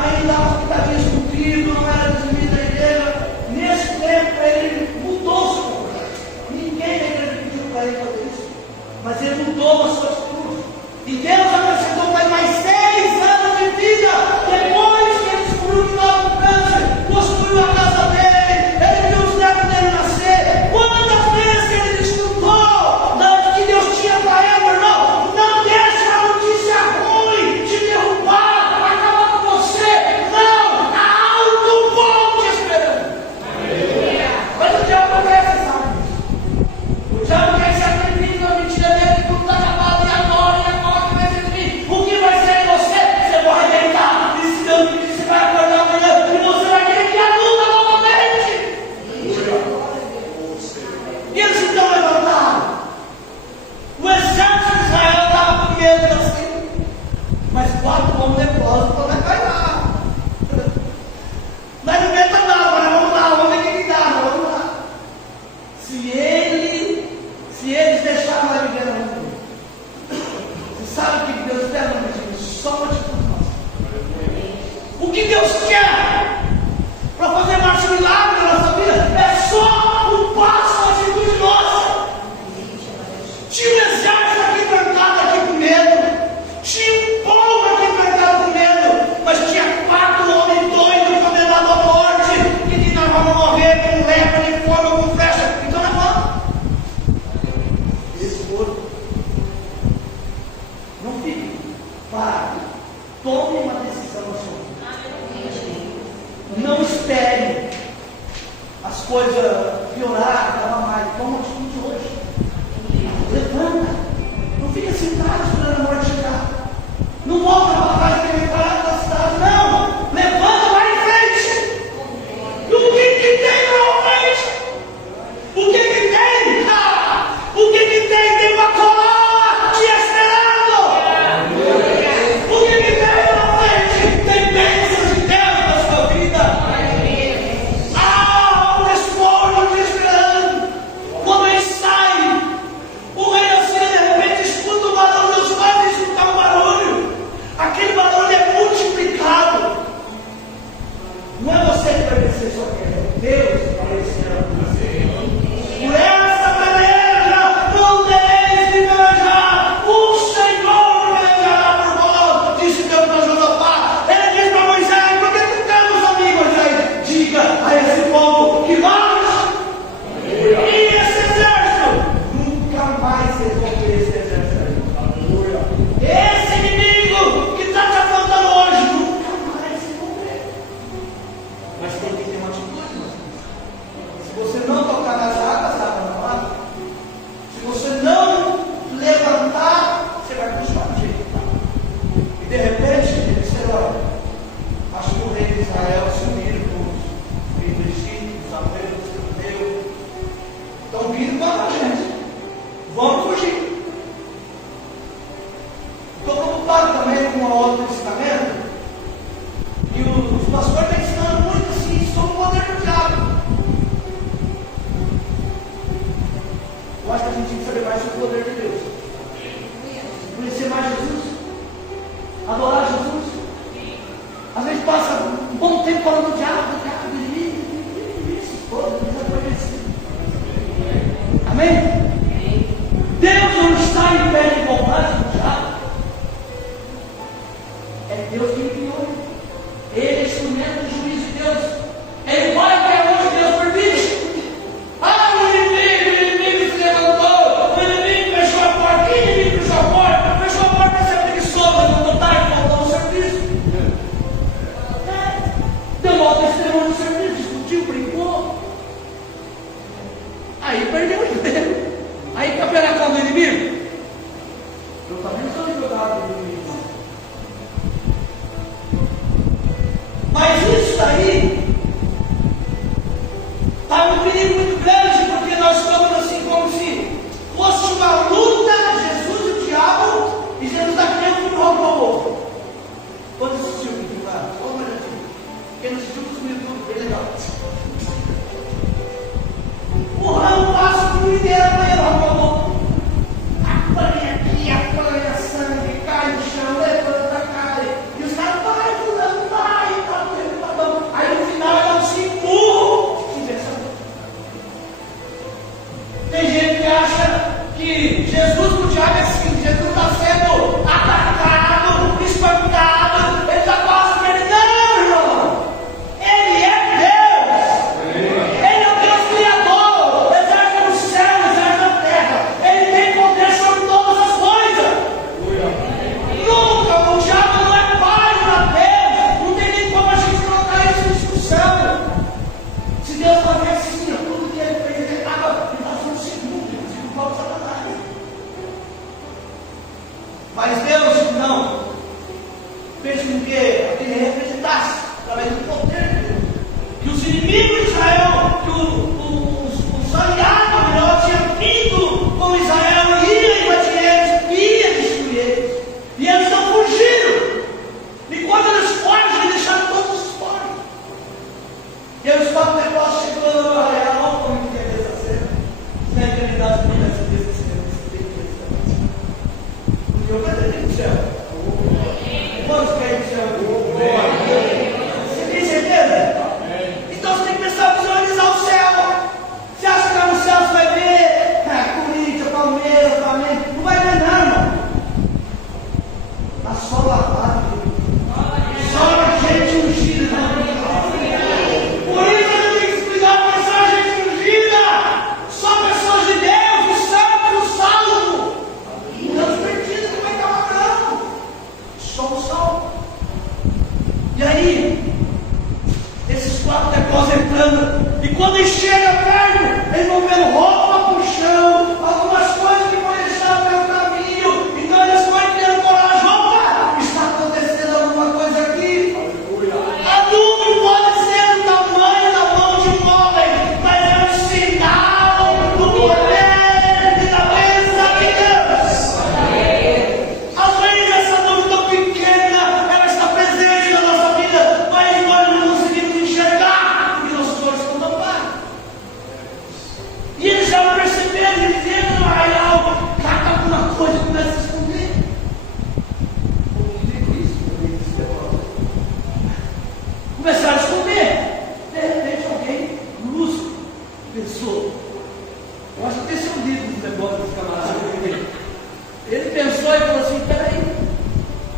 ainda a hospitalias cumprido, não era desvido da igreja. Nesse tempo ele mudou o seu comportamento. Ninguém na igreja pediu para ele fazer isso. piorar, estava mais. Toma uma atitude hoje. Levanta. Não fica sentado esperando a morte chegar. Não volta para trás e entrar na cidade. Não! Levanta, vai em frente. E o que tem na frente? O que tem? O que tem? Tem uma coroa te esperando. O que tem na frente? Tem bênçãos de Deus na sua vida. Um esforço te esperando. Quando eles saem, o rei assim de repente escuta o barulho. Deus vai escutar o barulho. Aquele barulho é multiplicado. Não é você que vai vencer sua guerra, é Deus que vai vencer a você. Por essa peleja não tereis de pelejar, o Senhor pelejará por vós, disse Deus para Josafá. Ele disse para Moisés: por que tu temos a mim, Moisés? Diga a esse povo que nós e esse exército nunca mais eles vão ter esse exército aí. Esse inimigo que está te afrontando hoje, nunca mais se vão ter. Mas tem que ter uma atitude, meus filhos. Se você não tocar nas águas, a água não abre. Se você não levantar, você vai continuar do jeito que está. E de repente, eles disseram: olha, acho que o rei de Israel se uniram com os filhos do Egito, os amorreus, os judeus. Estão vindo contra a gente. Vamos fugir. Estou preocupado também com um outro ensinamento. E os pastores estão ensinando muito assim sobre o poder do diabo. Eu acho que a gente tem que saber mais sobre o poder de Deus. Conhecer mais Jesus. Adorar Jesus. Às vezes passa um bom tempo falando do diabo, do inimigo, isso todo, desaparecido. Amém? Deus não está em pé de igualdade com o diabo. É Deus que enviou. Ele é instrumento do juízo de Deus. Ele vai até onde Deus permite. O inimigo se levantou. O inimigo fechou a porta. Que inimigo fechou a porta? Fechou a porta ser preguiçoso, não tarde, faltou no serviço. Deu mal testemunho no serviço, discutiu, brincou. Aí perdeu o emprego. Aí quer pegar a conta do inimigo? Eu também não sou jogado do inimigo. Mas isso aí está um perigo muito grande, porque nós estamos assim como se fosse uma luta, Jesus e o diabo, e Jesus está querendo empurrar o povo. Quando assistiu o vídeo lá? Só uma olhadinha. Quem não assistiu, os minutos, bem legal. Empurrando o passo do inteiro para ele, o povo. Apanha aqui, apanha sangue, cai no chão, levanta, cai. E os caras, vai, fulano, vai, tá bom. Aí no final ela se empurra. Tem gente que acha que Jesus pro diabo é assim: Jesus está sendo atacado, espancado, ele está quase perdendo. Não, irmão. Ele é Deus. Ele é o Deus Criador. Exerce no céu, exerce na terra. Ele tem poder sobre todas as coisas. Nunca, o diabo não é pai para Deus. Não tem nem como a gente colocar isso em discussão. Se Deus fazia assim, tudo que ele fez, ele estava fazendo segundo, para o Satanás. pensou, eu acho que tem sido livro dos negócios desse camarada. Ele pensou e falou assim: peraí,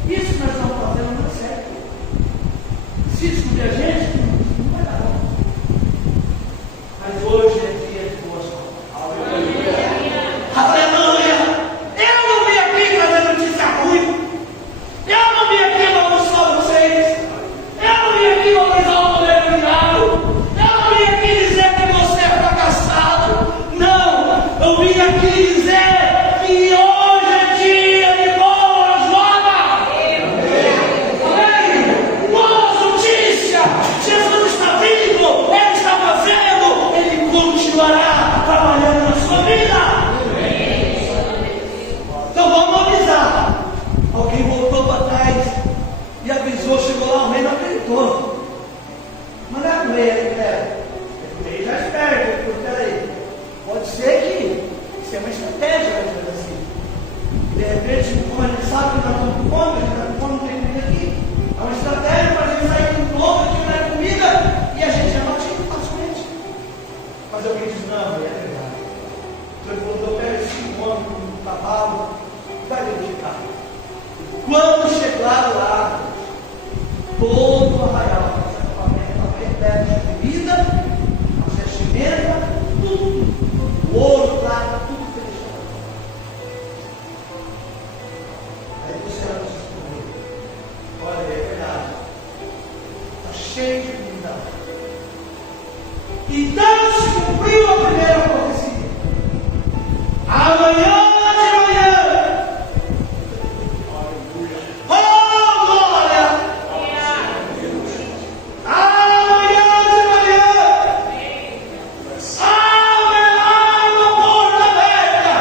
isso que nós estamos fazendo não é certo. Se escolher a gente, não vai dar bom. Mas hoje é dia de boas novas. Aleluia! Eu não vim aqui trazer notícia ruim. Eu não vim aqui para abençoar vocês. Eu não vim aqui para abençoar o poder do diabo. Eu não vim aqui dizer que você é fracassado. Não! Eu vim aqui dizer que hoje é dia de boas novas. Amém? Boa notícia! Jesus está vivo! Ele está fazendo! Ele continuará trabalhando na sua vida! Então vamos avisar. Alguém voltou para trás e avisou, chegou lá, o rei não acreditou. Mas não é com ele, né? O rei já espera, porque peraí, pode ser que isso é uma estratégia, assim. De repente, como a gente sabe que nós estamos com fome, a gente está com fome, não tem comida aqui. É uma estratégia para a gente sair com fome, que não é comida, e a gente já bate facilmente. Mas alguém diz: não, é verdade. Então ele voltou, pega 5 homens com um cavalo, vai verificar. Quando chegaram lá, todo o arraial, o acampamento estava repleto de comida, a vestimenta, tudo, o ouro, prata, tudo fechado. Aí você vai nos responder: olha, é verdade, está cheio de comida. Então se cumpriu a primeira profecia. Amanhã de manhã, oh glória! Amanhã de manhã, haverá uma porta aberta.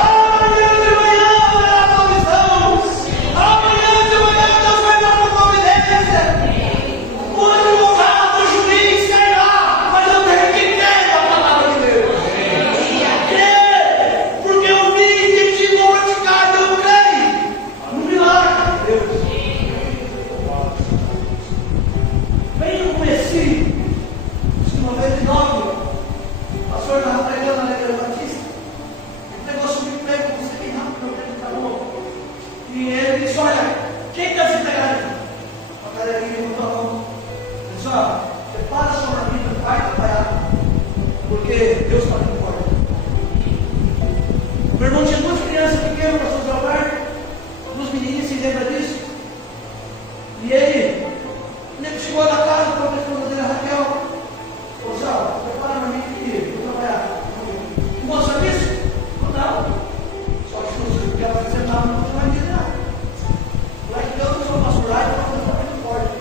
Amanhã de manhã haverá provisão. Amanhã de manhã Deus vai dar uma providência. O advogado, o juiz cairá, mas eu tenho que crer na palavra de Deus. Crer, porque eu vi que de Mordecai eu creio no milagre de Deus. Bem no comecinho, acho que 99, o pastor estava pregando na Igreja Batista, ele pregou sobre emprego, você bem rápido, meu tempo está bom. E ele disse: olha, quem está desempregado aqui? A galerinha levantou a mão. Ele disse: ó, prepara a sua vida, vai trabalhar, porque Deus está vindo forte. Meu irmão tinha 2 crianças pequenas, pastor Zé Alberto, 2 menininhas, vocês lembram disso? E ele chegou na casa, falou para a esposa dele, a Raquel: ô Zé, prepara para mim que vou trabalhar. Bom serviço? Não. Só que se ela vai sentar, não vai dizer nada. Lá que Deus usou o pastor lá e falou: Deus está muito forte.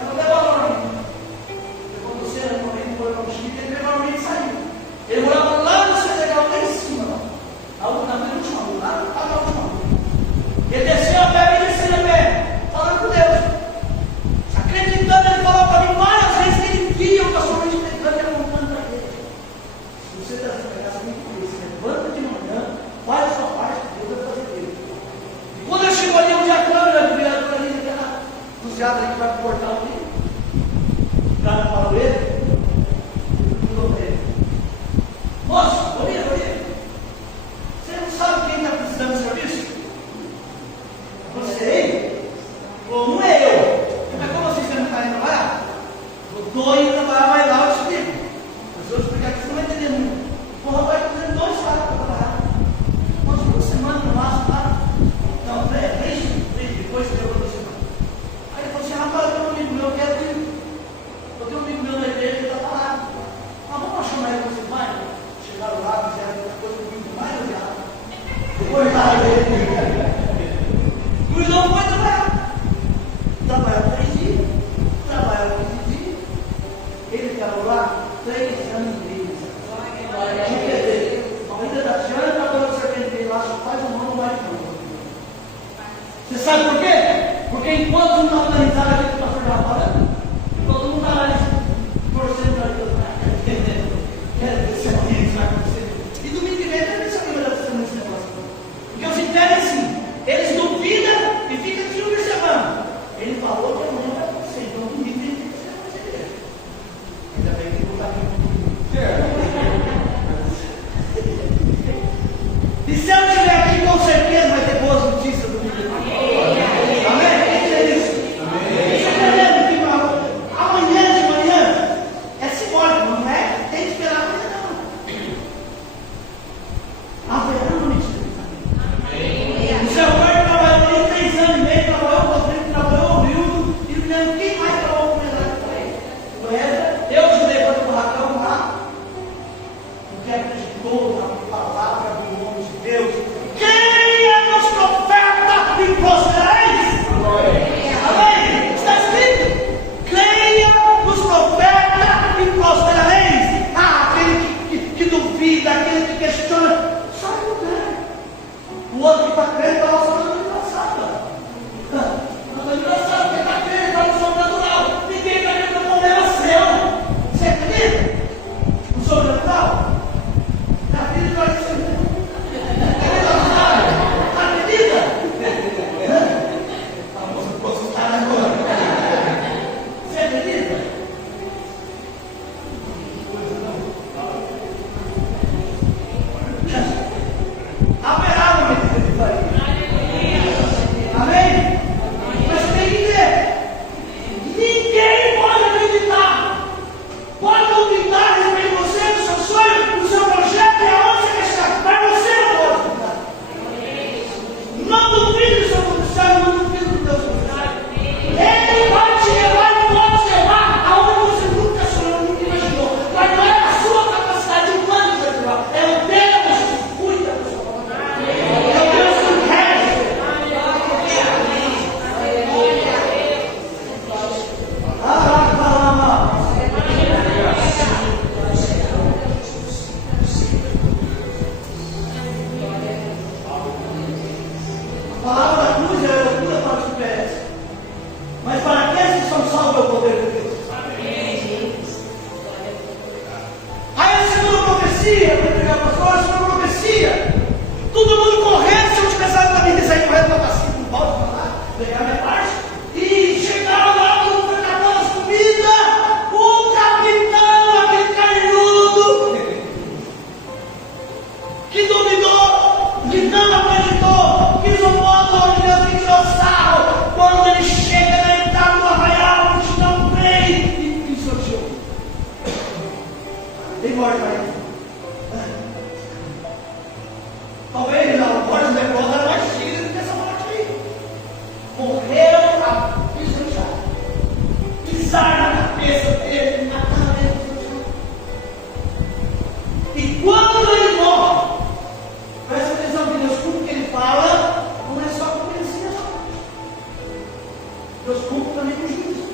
Ela levou a mão. Quando você era no momento, foi para o Chile, ele levou a mão e saiu. Ele morava lá no Senegal, lá em cima. Na última rua, lá na última rua. Ele desceu a pé e desceu a pé, falando com Deus. Acreditando, ele falou para mim várias vezes que ele via o pastor meditando e apontando para ele. Se você está desempregado, você levanta de manhã, faz a sua parte, Deus vai fazer dele. E quando eu chego ali, onde a câmera do vereador ali, dos gatos ali que vai para o portal ali, lá no paroleiro, eu falou para ele: moço, Maria, você não sabe quem está precisando de serviço? Você? Ou não é eu? Mas como vocês não estão indo trabalhar? Eu estou indo trabalhar, mas lá eu te explico. Mas eu vou explicar que você não vai entender muito. O rapaz está fazendo 2 caras para trabalhar. Nós 1 semana no máximo, tá? Não, 3 depois você deu 2 semanas. Aí ele falou assim: rapaz, eu tenho um amigo meu, eu quero ir. Eu tenho um amigo meu na igreja que está parado. Mas vamos chamar ele para você vai? Chegaram lá, fizeram outra coisa muito mais legal. Depois lá, o irmão foi trabalhar. Trabalhou 3 dias, trabalhou 15 dias. Ele ficou lá 3 anos e meio. Ainda da Tiana, trabalhou o servente dele lá, só faz um ano mais de novo. Você sabe por quê? Porque enquanto não está organizado aqui que o pastor estava falando, todo mundo está lá torcendo para Deus. Quero ver se alguém vai acontecer. E domingo que vem, quero ver se alguém vai acontecer nesse negócio. Porque os impérios assim, eles duvidam e ficam aqui observando. Ele falou que amanhã vai acontecer, então domingo tem que ser. Ainda bem que não está aqui. profecia. Eu pregar, pastor, isso é uma profecia. Todo mundo correndo, se eu tivesse dado da Bíblia e sair correndo para assim, não pode falar, pegar minha parte. E chegaram lá, todo mundo foi catando as comidas. O capitão, aquele carnudo, que dominou, que não acreditou, que zombou de Deus, que tirou sarro. Quando ele chega na entrada do arraial, a multidão vem e pisoteou. Tem morte para ele. Talvez a morte da leprosa era mais digna do que essa morte aí. Morreram a pisotear. Pisar na cabeça dele, matar ele. E quando ele morre, presta atenção que Deus, tudo que ele fala, não é só como ele ensina só. Deus cumpre também com juízo.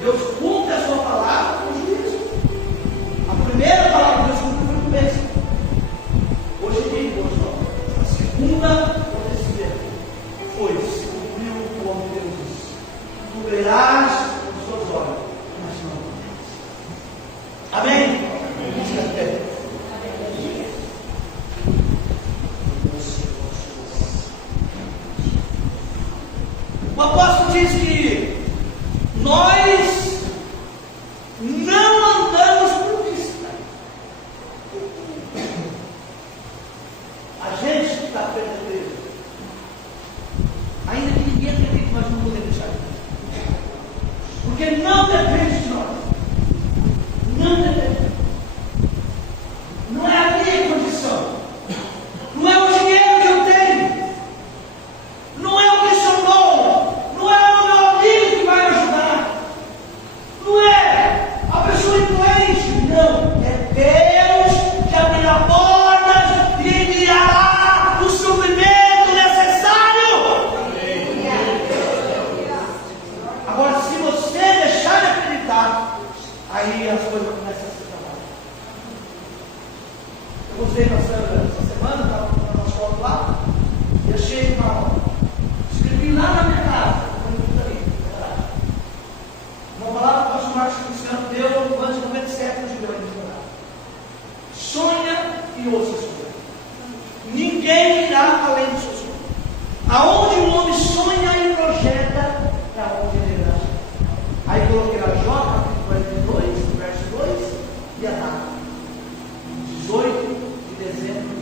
Deus cumpre a sua palavra com juízo. A primeira palavra que Deus cumpre foi com bênção. Hoje tem Deus, ó. A segunda acontecimento foi: se cumpriu o que Deus disse. Tu verás com os seus olhos, mas não acontece. Amém? Amém. O apóstolo diz que nós não andamos por vista. A gente que está perto da igreja, ainda que ninguém acredite, nós não podemos deixar de, porque não depende de nós. Não depende. Não é a minha condição. Não é o dinheiro que eu tenho. Não é o que sou bom. Não é o meu amigo que vai me ajudar. Não é a pessoa influente. Não. É Deus que abrirá portas e enviará o suprimento necessário. Agora, se você deixar de acreditar, aí as coisas começam a se trabalhar. Eu gostei essa semana, estava no nosso foto lá, e achei escrevi lá na minha casa, uma palavra que o pastor Marcos Cristiano deu no ano de 97 no Jubileu. Sonha e ouça o sonho. Ninguém irá além do seu sonho. Aonde o homem sonha e projeta, para onde ele irá. Aí coloquei lá Jó, capítulo 42, verso 2, e a data: 18 de dezembro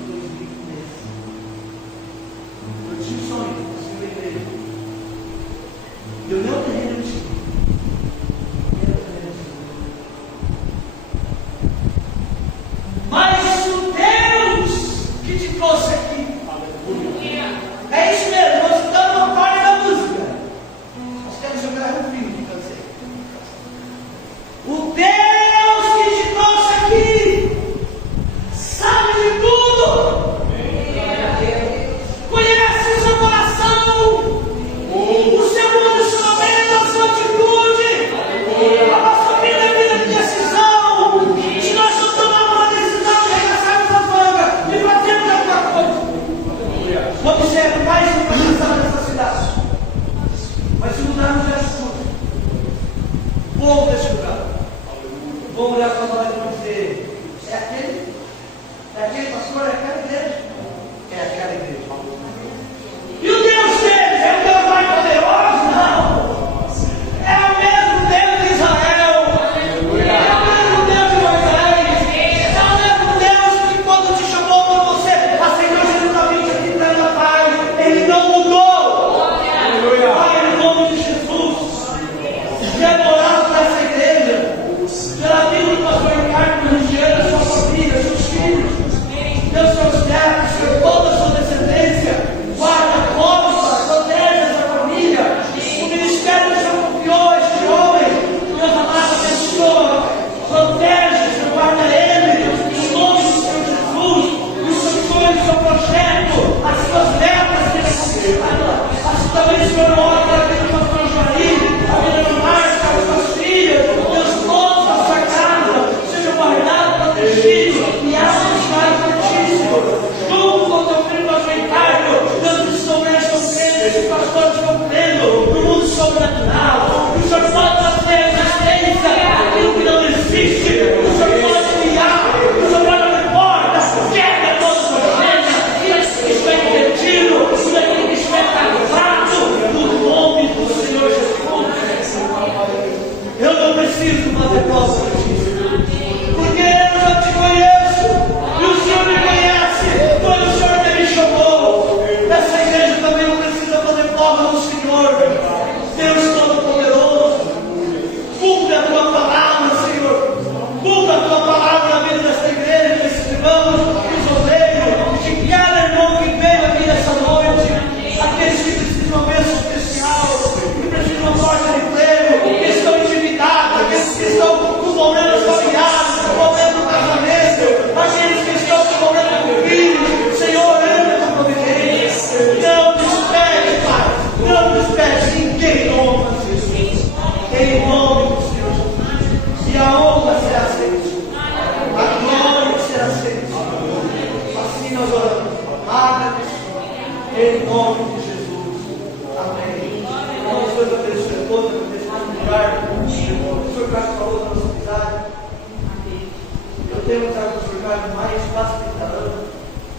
temos águas jornais mais de quase 30 anos.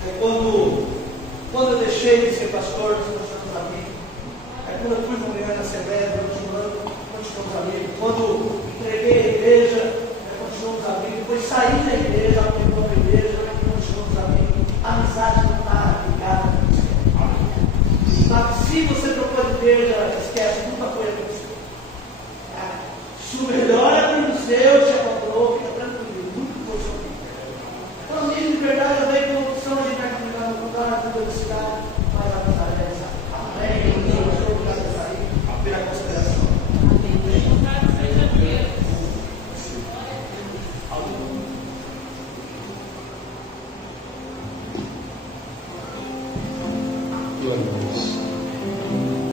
É quando eu deixei de ser pastor, nós continuamos amigos. É quando eu fui mulher na Assembleia, continuamos amigos. Quando entreguei a igreja, continuamos amigos. Depois saí da igreja, abri uma igreja, continuamos amigos. A amizade não está ligada com isso. Mas se você trocou de igreja, esquece, nunca foi a Cristo. Se o melhor amigo seu te abandonou, fica tranquilo, nunca foi seu amigo. Então, amigo de verdade, eu vejo como opção de acreditar no lugar, na felicidade, mas a amizade é essa. Amém. Eu sou obrigado a sair, pela consideração. Glória a Deus.